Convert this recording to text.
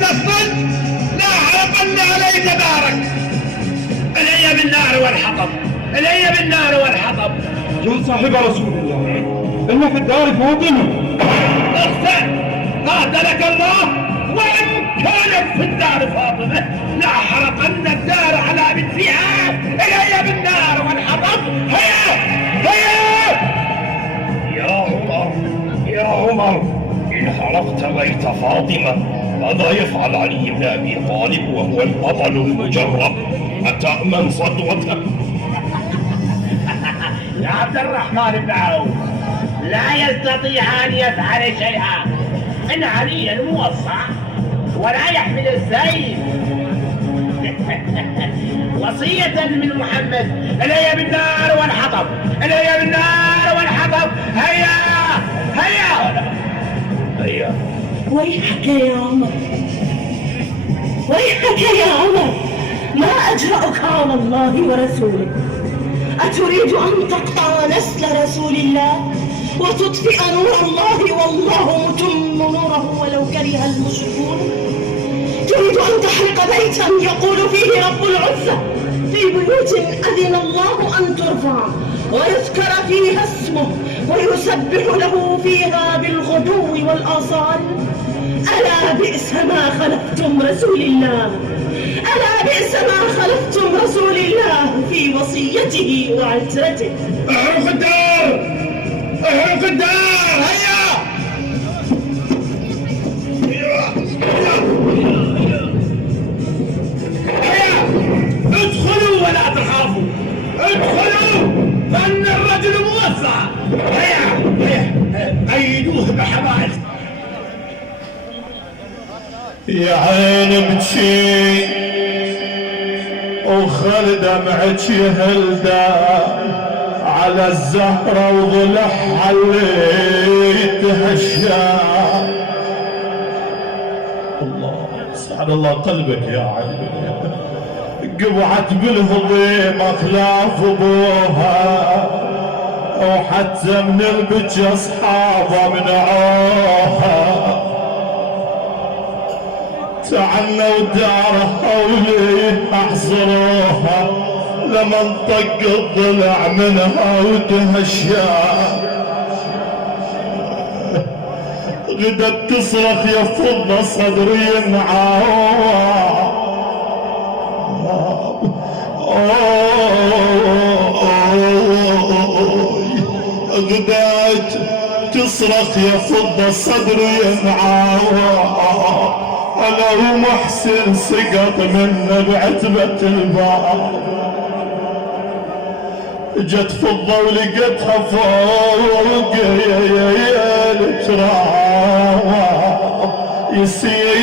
تسكت لأحرقن عليك دارك. علي بالنار والحطب، علي بالنار والحطب. يا صاحب رسول الله، إن في الدار فاطمة. اخسأ قاتلك الله، وإن كانت في الدار فاطمة لأحرقن الدار على مثلها. علي بالنار والحطب. هيا هيا. يا عمر، يا عمر، إن حرقت بيت فاطمة ماذا يفعل علي بن أبي طالب وهو البطل المجرب؟ أتأمن صدوته؟ يا عبد الرحمن بن عوف، لا يستطيع أن يفعل شيئا. إن عليا موصى ولا يحمل السيف. وصية من محمد. علي بالنار والحطب، علي بالنار والحطب. هيا هيا هيا. ويحك يا عمر، ويحك يا عمر، ما أجرأك على الله ورسوله؟ أتريد أن تقطع نسل رسول الله وتطفئ نور الله والله متم نوره ولو كره المشركون؟ تريد أن تحرق بيتا يقول فيه رب العزة في بيوت أذن الله أن ترفع ويذكر فيها اسمه ويسبح له فيها بالغدو والآصال؟ ألا بئس ما خلفتم رسول الله، ألا بئس ما خلفتم رسول الله في وصيته وعترته. احرق الدار، احرق الدار. هيا هيا ادخلوا ولا تخافوا، ادخلوا فإن الرجل موسع. هيا هيا أيدوه بحماس. يا عين بتشي وخل دمعك يهلدا على الزهرة وضلعها اللي تهشى. الله سبحان الله قلبك يا عين. قبعت بالهضيم اخلاف ابوها وحتى من البج اصحابها منعوها. تعنوا دارها وليه احصروها لما انطق الضلع منها وتهشى. غدت تصرخ يا فضة صدري ينعوى. غدت تصرخ يا فضة صدري ينعوى. أنا ومحسن سقط من بعتبة الباب. جت فضة ولقيتها فوق التراب يسير